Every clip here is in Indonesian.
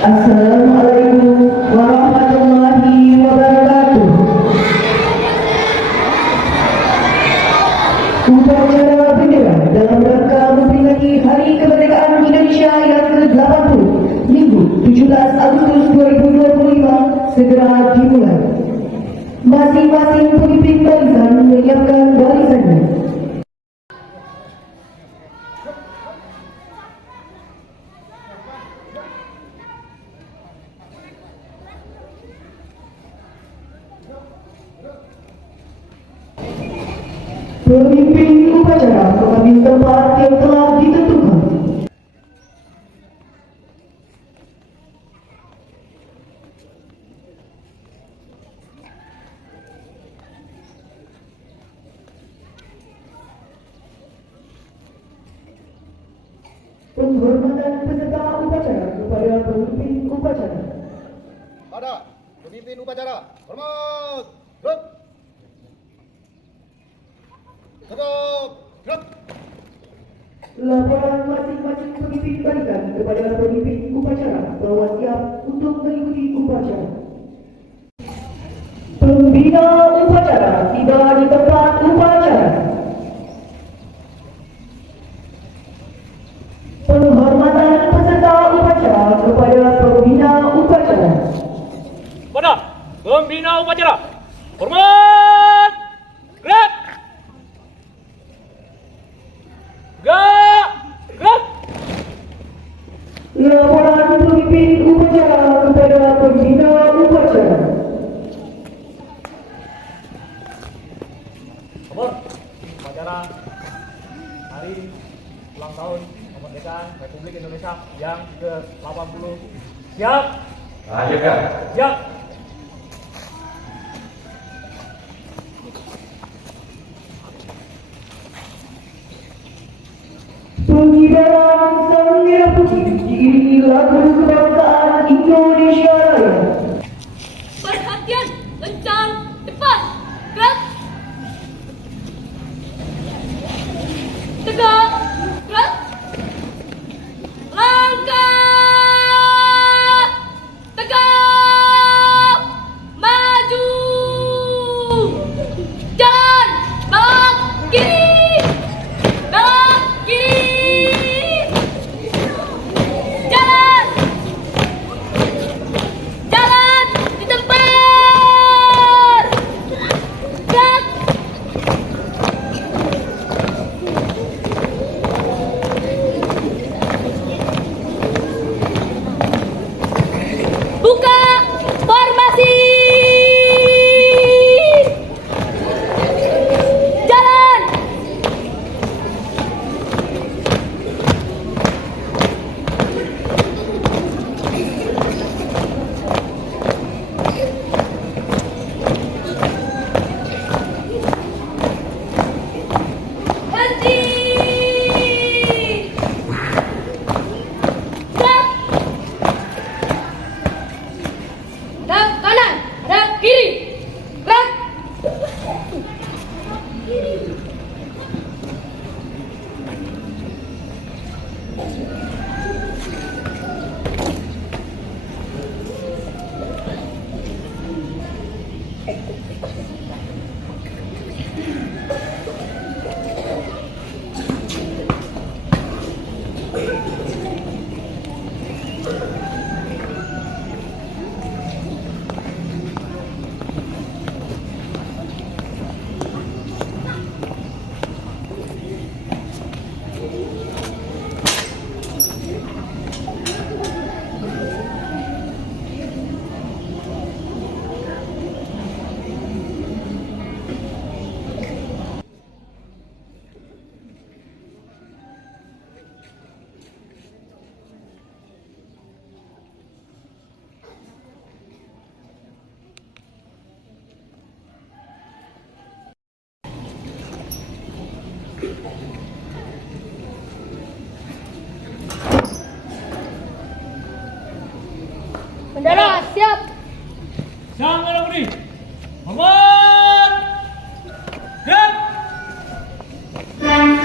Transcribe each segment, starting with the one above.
Assalamualaikum warahmatullahi wabarakatuh. Upacara bendera dalam rangka memperingati Hari Kemerdekaan Indonesia yang ke-80, Minggu 17 Agustus 2025 segera dimulai. Masing-masing pemimpin barisan menyiapkan barisannya. Pemimpin upacara mengambil tempat yang telah ditentukan. Penghormatan peserta upacara kepada pemimpin upacara. Pada pemimpin upacara, hormat, gerak. Tegak, gerak. Laporan masing-masing pemimpin barisan kepada pemimpin upacara bahwa siap untuk mengikuti upacara. Pembina upacara tiba di tempat upacara. Penghormatan peserta upacara kepada pembina upacara. Pada pembina upacara, hormat, gerak. Gerak. Laporan pemimpin upacara kepada pembina upacara. Kabar, upacara hari ulang tahun kemerdekaan Republik Indonesia yang ke-80. Siap? Lanjutkan. Siap. Pengibaran sang merah putih diiringi lagu kebangsaan Indonesia Raya. Perhatian, kencang, cepat, gerak. Tegak, gerak. Langkah, tegak, maju. Jalan, belok kiri, belok kiri. Jalan, jalan di tempat. Gerak. Buka formasi. Jalan. Henti. Gerak. Gerak kanan, gerak kiri. Gerak. Bendera siap. Sang Merah Putih, hormat, gerak. Jalan.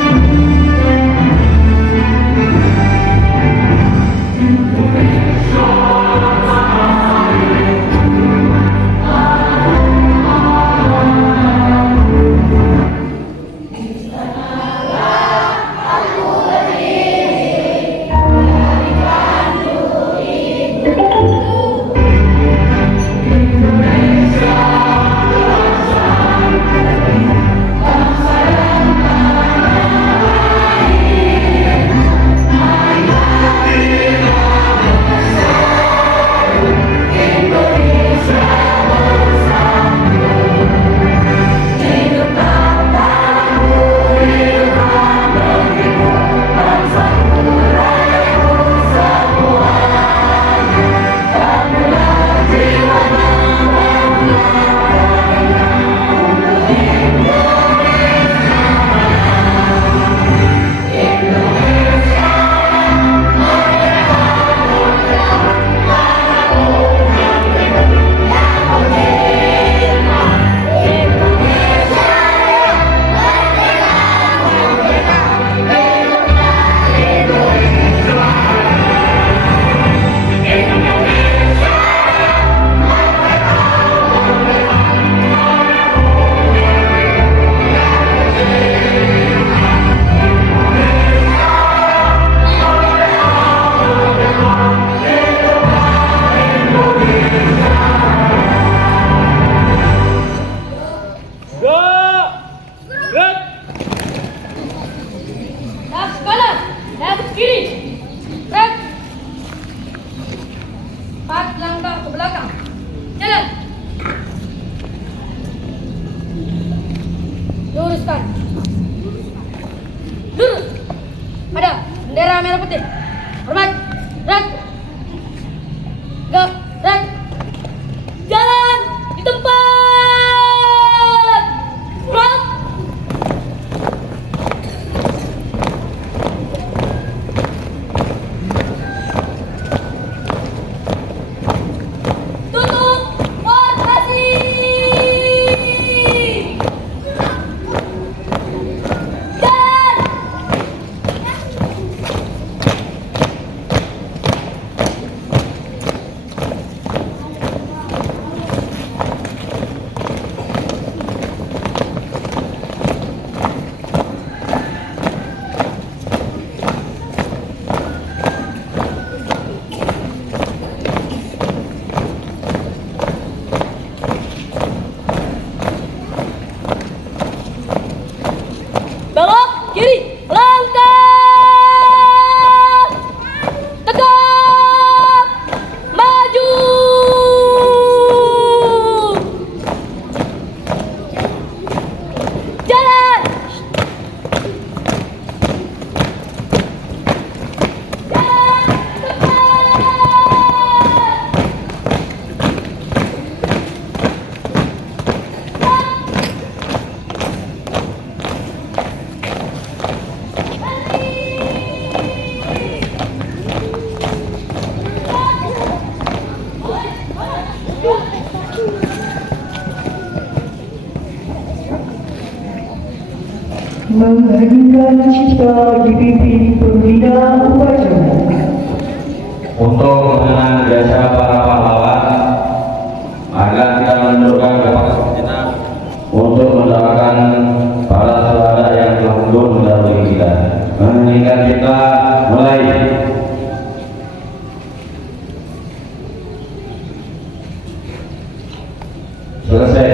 Menghadirkan cipta dipimpin pembina upacara. Untuk mengenang jasa para pahlawan, agar kita menundukkan kepala sejenak untuk mendoakan para saudara yang telah gugur mendahului kita. Mengingat kita mulai. Selesai.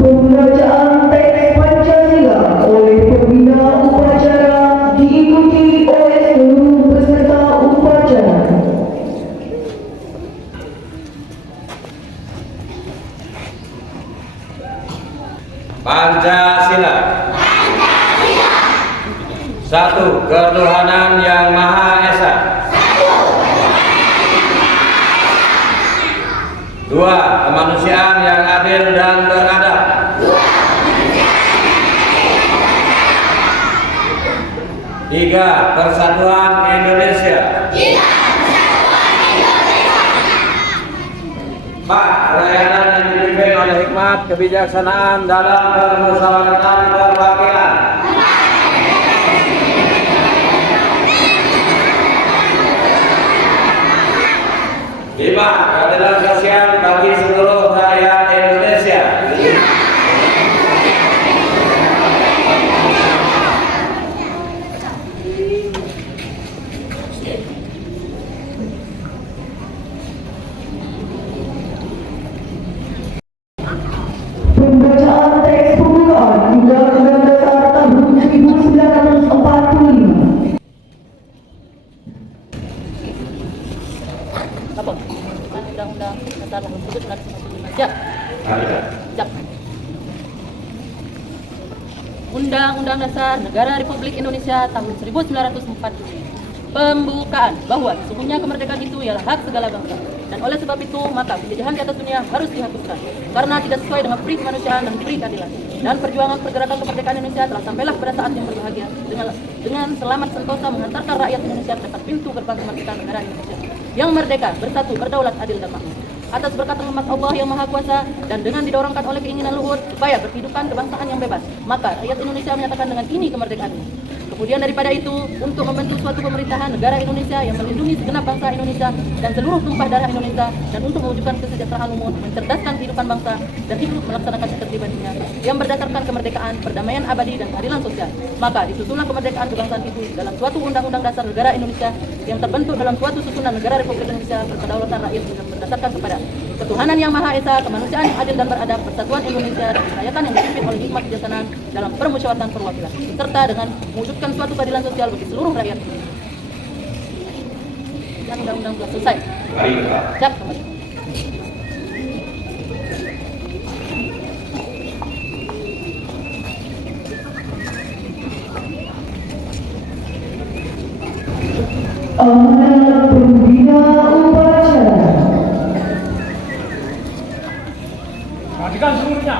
Pembacaan teks Pancasila oleh pembina upacara diikuti oleh seluruh peserta upacara. Pancasila. Satu, ketuhanan yang Maha Esa. Dua, kemanusiaan yang adil dan beradab. Tiga, persatuan Indonesia. Empat, kerakyatan yang dipimpin oleh hikmat kebijaksanaan dalam permusyawaratan perwakilan. Lima, keadilan sosial bagi seluruh rakyat Indonesia. Pembacaan teks pembukaan Undang-Undang Dasar tahun 1945. Lapor. Undang-Undang Dasar tahun 1945. Siap. Siap. Undang-Undang Dasar Negara Republik Indonesia tahun 1945. Pembukaan bahwa sesungguhnya kemerdekaan itu ialah hak segala bangsa, dan oleh sebab itu maka penjajahan di atas dunia harus dihapuskan karena tidak sesuai dengan peri kemanusiaan dan peri keadilan. Dan perjuangan pergerakan kemerdekaan Indonesia telah sampailah pada saat yang berbahagia dengan selamat sentosa mengantarkan rakyat Indonesia ke depan pintu gerbang kemerdekaan negara Indonesia yang merdeka, bersatu, berdaulat, adil dan makmur. Atas berkat rahmat Allah yang Maha Kuasa dan dengan didorongkan oleh keinginan luhur supaya berkehidupan kebangsaan yang bebas, maka rakyat Indonesia menyatakan dengan ini kemerdekaan. Kemudian daripada itu, untuk membentuk suatu pemerintahan negara Indonesia yang melindungi segenap bangsa Indonesia dan seluruh tumpah darah Indonesia, dan untuk mewujudkan kesejahteraan umum, mencerdaskan kehidupan bangsa, dan ikut melaksanakan ketertiban dunia yang berdasarkan kemerdekaan, perdamaian abadi, dan keadilan sosial. Maka disusunlah kemerdekaan kebangsaan itu dalam suatu undang-undang dasar negara Indonesia yang terbentuk dalam suatu susunan negara Republik Indonesia berkedaulatan rakyat yang berdasarkan kepada ketuhanan yang Maha Esa, kemanusiaan yang adil dan beradab, persatuan Indonesia, dan kerakyatan yang dipimpin oleh hikmat kebijaksanaan dalam permusyawaratan perwakilan, serta dengan mewujudkan suatu keadilan sosial bagi seluruh rakyat. Dan undang-undang telah selesai. Siap, kembali. Amanat pembina upacara. Perhatikan seluruhnya.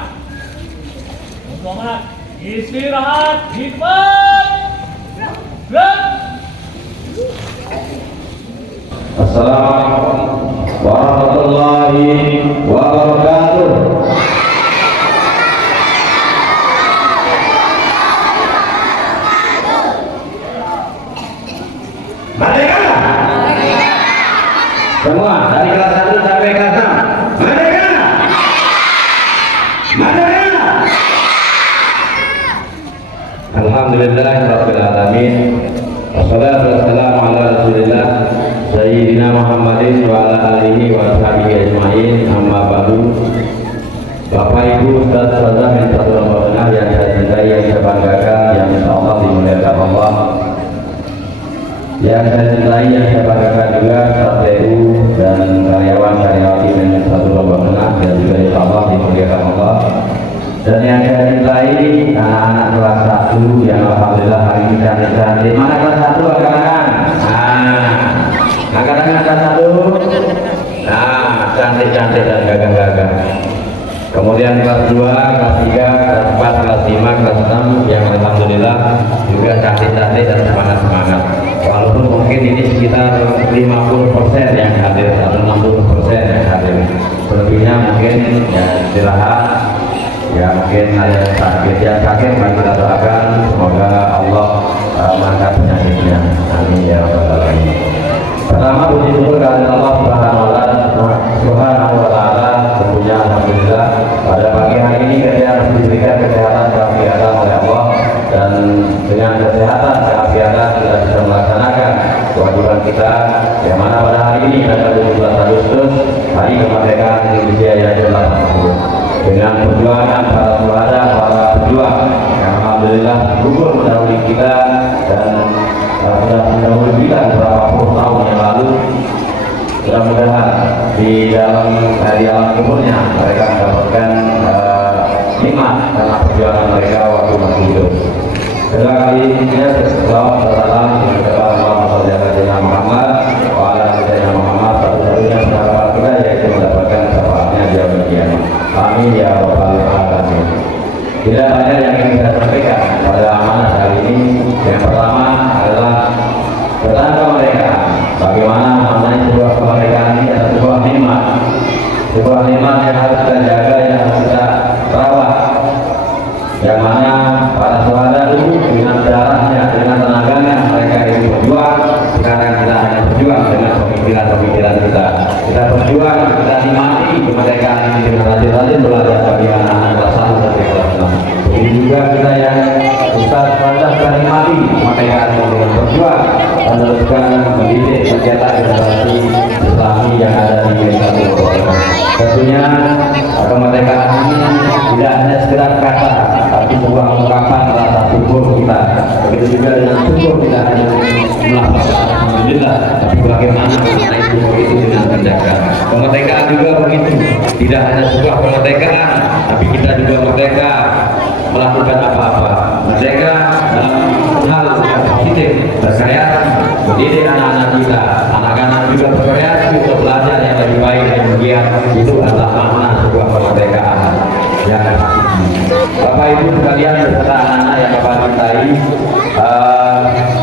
Untuk amanat, istirahat, hikmat. Gerak. Assalamualaikum warahmatullahi wabarakatuh. Merdeka! Semua dari kelas 1 sampai kelas 6. Merdeka! Merdeka! Alhamdulillahirabbil alamin. Wassalatu wassalamu ala Rasulillah Sayyidina Muhammadin wa ala alihi wa sahbihi ajma'in. Amma ba'du. Bapak Ibu Ustaz Ustazah yang satu rombongan yang saya cintai, yang saya banggakan, yang insyaallah dimuliakan Allah. Yang saya cintai, yang saya banggakan juga KPU dan karyawan karyawati yang satu rombongan dan juga insyaallah dimuliakan Allah. Dan yang saya cintai anak-anak kelas 1 yang alhamdulillah hari ini cantik-cantik. Mana kelas 1 angkat-angkat? Angkat-angkat kelas 1. Nah, cantik-cantik dan gagah-gagah. Kemudian kelas 2, kelas 3, kelas 4, kelas 5, kelas 6 yang alhamdulillah juga cantik-cantik dan semangat-semangat. Walaupun mungkin ini sekitar 50% yang hadir atau 60% yang hadir. Selebihnya mungkin ya istirahat. Ya mungkin ada yang sakit, mari kita doakan semoga Allah mengangkat penyakitnya. Amin ya rabbal alamin. Pertama puji syukur kepada Allah Subhanahu wa taala. Tentunya alhamdulillah pada pagi hari ini kita masih diberikan kesehatan keafiatan oleh Allah, dan dengan kesehatan keafiatan kita bisa melaksanakan kewajiban kita, yang mana pada hari ini tanggal 17 Agustus hari kemerdekaan Indonesia yang ke-80, dengan perjuangan para syuhada, para pejuang yang alhamdulillah gugur mendahului kita dan sudah mendahului kita beberapa puluh tahun yang lalu. Mudah-mudahan di dalam kuburnya mereka mendapatkan nikmat karena perjuangan mereka waktu masih hidup. Kedua kali ini salam kepada Allah Muhammad wa ala alihi Muhammad, satu-satunya sahabat kita yaitu mendapatkan syafaatnya di yaumil qiyamah. Amin ya rabbal alamin. Tidak banyak yang ingin saya sampaikan pada amanah hari ini. Yang pertama adalah tentang kemerdekaan. Bagaimana mengenai sebuah kemerdekaan ini adalah sebuah nikmat yang harus kita jaga, yang harus kita rawat. Yang mana para syuhada dulu dengan darahnya, dengan tenaganya mereka itu berjuang. Sekarang kita hanya berjuang dengan pemikiran kita. Kita berjuang, kita nikmati kemerdekaan ini dengan rajin-rajin belajar bagaimana kelas 1 dan kelas 6. Ini juga kita yang Ustaz kita nikmati kemerdekaan ini dengan berjuang meneruskan mendidik mencetak generasi Islami yang ada di Indonesia. Tentunya kemerdekaan ini tidak hanya sekedar kata, tapi sebuah ungkapan rasa syukur kita. Begitu juga dengan syukur kita hanya melakukan alhamdulillah, tapi bagaimana mengenai syukur itu dengan tindakan. Kemerdekaan juga begitu, tidak hanya sebuah kemerdekaan, tapi kita juga merdeka melakukan apa-apa. Merdeka dalam hal yang positif, berkreasi, mendidik anak-anak kita. Anak-anak juga berkreasi untuk belajar yang lebih baik dan giat. Itu adalah makna sebuah kemerdekaan yang hakiki. Bapak Ibu sekalian beserta anak-anak yang Bapak cintai,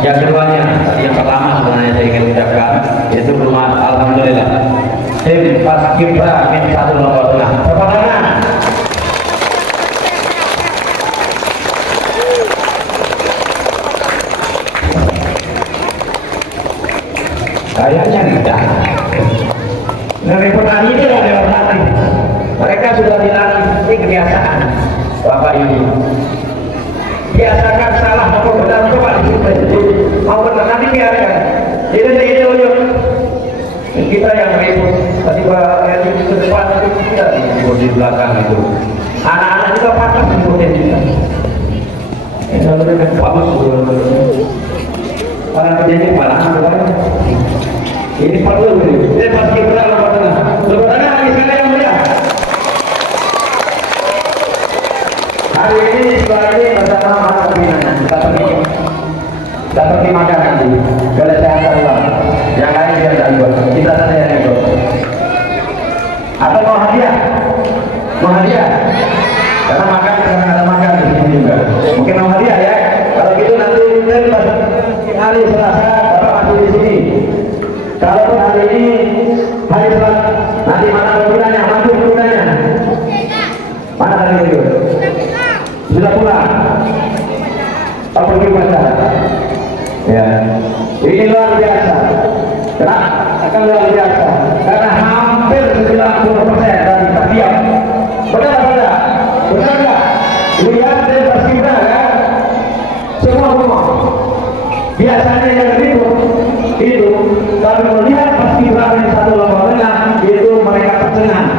yang keduanya, yang pertama sebenarnya saya ingin ucapkan yaitu selamat alhamdulillah tim Paskibra Min 1 nomor tengah. Tepuk tangan. Kayaknya tidak. Repotan ini adalah nanti. Mereka sudah dilatih, ini kebiasaan. Bapak Ibu, biasakan salah mau benar coba disiplin. Mau benar nanti biarkan. Jadi kita yang repot. Tadi yang di depan itu kita di belakang itu. Anak-anak juga patah diikutin kita. Ini lebih bagus. Para penyanyi malah ini perlu ini pasti benar nomor tengah. Nomor tengah lagi sekali yang mulia. Hari ini setelah ini bersama Mas Pimpinan kita pergi makan nanti. Kalau sehat ulang, yang lain dia tidak ikut. Kita saja yang ikut. Atau mau hadiah? Mau hadiah? Karena makan karena ada makan di sini juga. Mungkin mau hadiah ya. Kalau gitu nanti hari Selasa Bapak masih di sini. Kalau hari ini hari Selasa nanti mana pembinanya, maju pembinanya. Mana tadi itu? Sudah pulang. Oh pergi pasar. Ya, ini luar biasa. Kenapa? Akan luar biasa. Karena hampir 90% dari terdiam. Benar apa tidak? Benar tidak? Lihat dari Paskibra kan? Semua. Biasanya yang ribut itu kalau melihat Paskibra Min 1 nomor tengah itu mereka tercengang.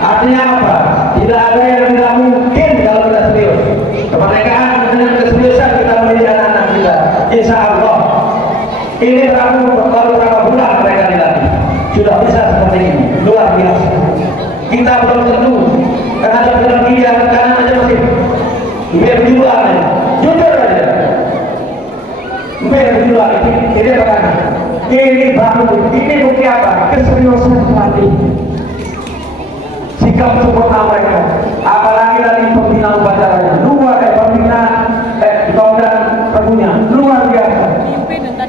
Artinya apa? Tidak ada yang tidak mungkin kalau kita serius. Kemerdekaan dengan keseriusan kita mendidik anak-anak kita. Insya Allah ini baru berapa bulan mereka dilatih sudah bisa seperti ini, luar biasa. Kita belum tentu karena ada dalam media kanan aja masih berjuang, jujur aja. Berjuang ini bagaimana? Ini baru, ini bukti apa? Keseriusan pelatih, sikap sempurna mereka. Apalagi dari pembina upacaranya, pembina dan pergunya luar biasa.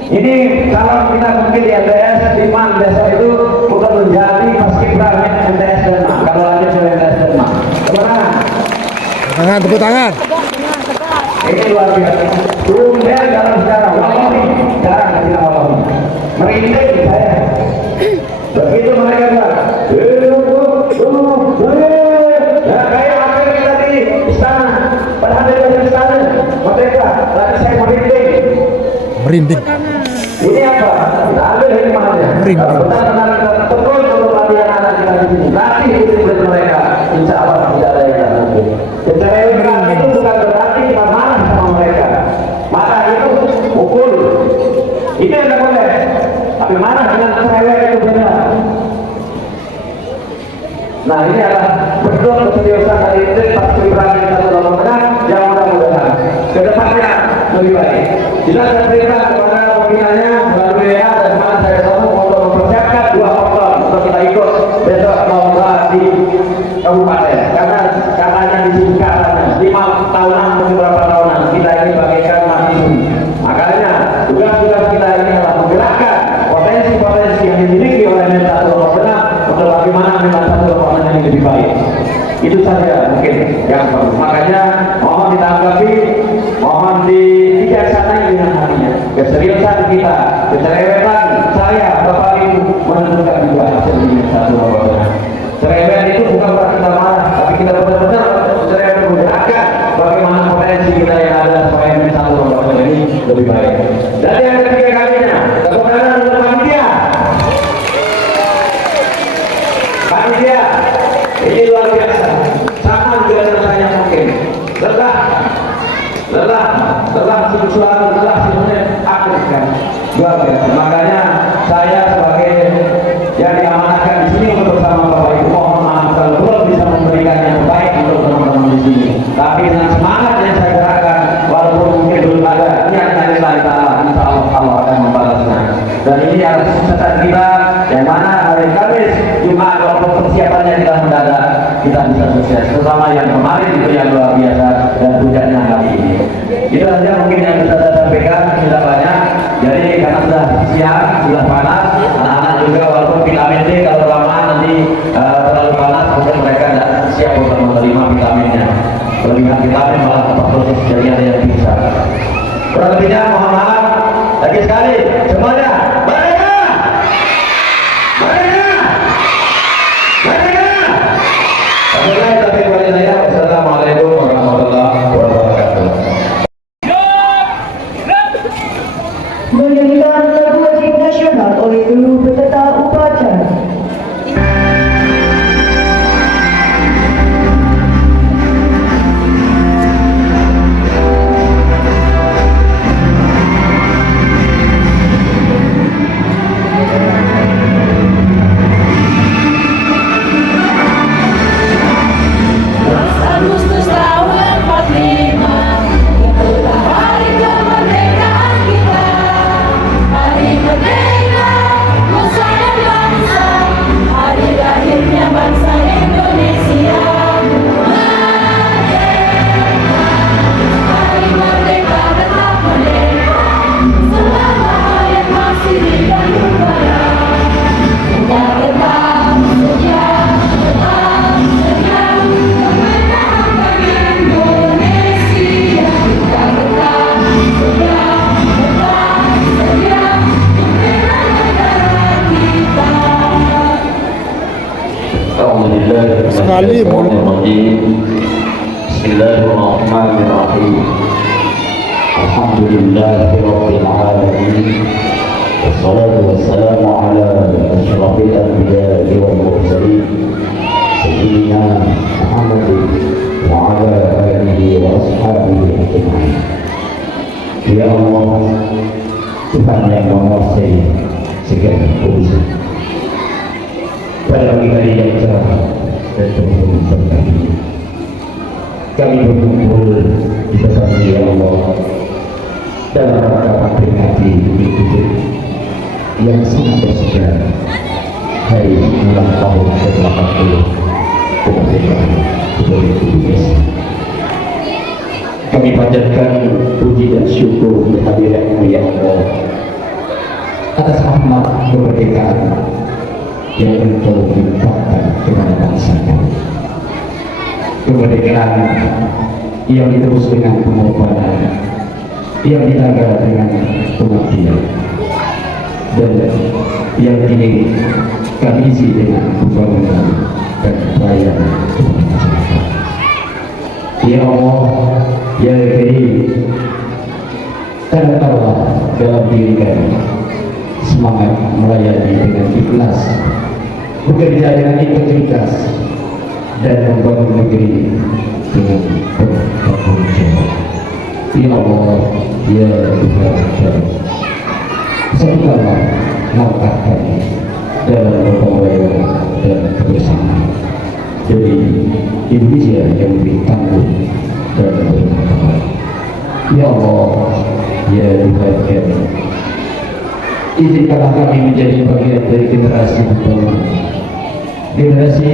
Ini kalau kita mungkin di MTS di MAN desa itu bukan menjadi Paskibra MTS Denmark. Kalau lanjut ke MTS Denmark, kemana? tepuk tangan. Ini luar biasa. Tumben dalam sejarah Wallahi, jarang kita Wallahi. Merinding saya. Begitu mereka bilang, ya kayak akhir tadi istana, padahal dari istana mereka, tadi saya merinding. Merinding. Ini apa? Kita ambil hikmahnya. Merinding. Benar-benar kita betul untuk latihan anak kita di sini. Nanti disiplin mereka, insya Allah tidak ada yang nanti. Kecerewet itu bukan berarti kita marah sama mereka. Marah itu pukul, itu yang tidak boleh. Tapi marah dengan cerewet itu benar. Nah ini adalah bentuk keseriusan dari tim Paski Braka Satu Lombok yang mudah-mudahan kedepannya lebih baik. Kita saya berikan kepada pembinanya melalui WA dan mana saya selalu untuk mempersiapkan 2 oktober untuk kita ikut besok lomba di kabupaten. Karena katanya disingkatkan 5 tahunan atau beberapa tahunan kita ini bagaikan mahasiswa. Makanya tugas-tugas kita ini adalah menggerakkan potensi-potensi yang dimiliki oleh Satu Lombok untuk bagaimana Satu Lombok ini lebih baik. Itu saja mungkin yang perlu. Makanya mohon ditanggapi, mohon dibijaksanai dengan hatinya. Keseriusan kita, kecerewetan saya, Bapak Ibu menentukan juga hasil ini Satu Lombok. Cerewet itu bukan berarti kita marah, tapi kita benar-benar cerewet menggerakkan bagaimana potensi kita yang ada supaya Satu Lombok ini lebih baik. Dan yang ketiga kalinya, kebenaran untuk panitia. Panitia ini luar biasa, sama juga dengan saya mungkin lelah suatu sebenarnya akhir kan luar biasa. Makanya saya sebagai yang diamanahkan di sini untuk bersama Bapak Ibu mohon maaf kalau belum bisa memberikan yang baik untuk teman-teman di sini. Tapi dengan semangat yang saya gerakkan, walaupun mungkin belum ada niat dari Allah Taala, insya Allah akan membalasnya. Dan ini adalah kesuksesan kita yang mana hari Kamis Jumat walaupun persiapannya kita mendadak kita bisa sukses. Terutama yang kemarin itu yang luar biasa dan puncaknya hari ini. Itu saja mungkin yang bisa saya sampaikan, tidak banyak. Jadi karena sudah siang, sudah panas, anak-anak juga walaupun vitamin D kalau kelamaan nanti terlalu panas mungkin mereka tidak siap untuk menerima vitaminnya. Kelebihan vitamin malah proses jadi ada yang bisa. Kurang lebihnya mohon maaf. Lagi sekali semuanya. Wassalamualaikum warahmatullahi wabarakatuh. Menyanyikan lagu wajib nasional oleh seluruh peserta upacara. Agustus tahun 45, itulah hari kemerdekaan kita. Hari merdeka, nusa dan bangsa, hari lahirnya bangsa Indonesia. Merdeka, hari merdeka tetap merdeka, selama hayat masih di Bandung Barat. Kita tetap setia, tetap setia, kemerdekaan bagi Indonesia. Kita tetap setia, tetap setia, membela negara kita. Sekali mulut. Bismillahirrahmanirrahim. Alhamdulillahirabbil alamin. Wassalatu wassalamu ala asyrafil anbiya'i wal mursalin sayyidina Muhammadin wa ala alihi wa ashabihi ajma'in. Ya Allah, Tuhan yang menguasai segala urusan. Pada pagi hari yang cerah dan penuh berkah ini, kami berkumpul di depan Ya Allah dalam rangka memperingati Idul Fitri yang sangat bersejarah, hari ulang tahun ke-80 kemerdekaan Republik Indonesia. Kami panjatkan puji dan syukur kehadiran-Mu Ya Allah atas rahmat kemerdekaan yang Engkau limpahkan kepada bangsa kami. Kemerdekaan yang diterus dengan pengorbanan, yang dijaga dengan pengabdian, dan yang kini kami isi dengan pembangunan dan pelayanan kepada masyarakat. Ya Allah, Ya Karim, tanamkanlah dalam diri kami semangat melayani dengan ikhlas, bekerja dengan integritas, dan membangun negeri dengan bertanggung jawab. Ya Allah, Ya Tuhan kami, satukanlah langkah kami dalam berpengalaman dan kebersamaan dari Indonesia yang lebih tangguh dan bermanfaat. Ya Allah, Ya Tuhan kami, izinkanlah kami menjadi bagian dari generasi pembangunan, generasi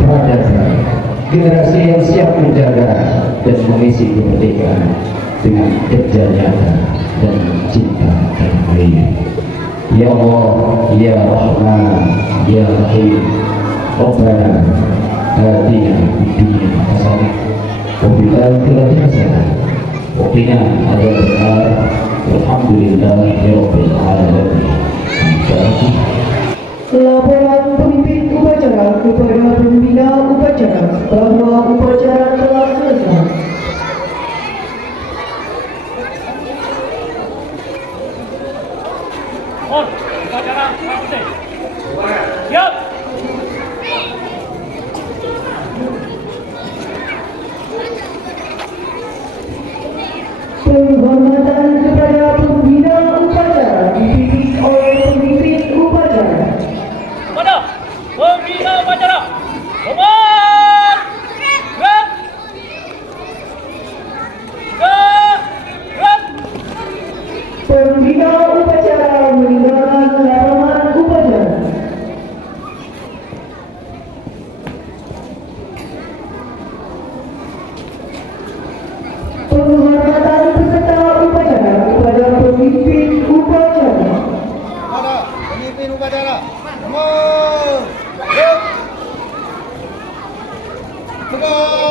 peradaban, generasi yang siap menjaga dan mengisi kemerdekaan dengan kerja nyata dan cinta tanah air. Ya Allah, Ya Rahman, Ya Rahim, Rabbana atina fid dunya hasanah wa fil akhirati hasanah wa qina adzabannar. Alhamdulillahirabbil alamin. Laporan pemimpin upacara kepada pembina upacara bahwa upacara telah selesai. On, upacara selesai. Siap. Penghormatan kepada pembina upacara dipimpin oleh pemimpin upacara. Pada pembina upacara, hormat, gerak, gerak. Pembina upacara meninggalkan lapangan upacara. Penghormatan peserta upacara kepada pemimpin upacara. Pada pemimpin upacara. Nomor. Gerak. Tegak.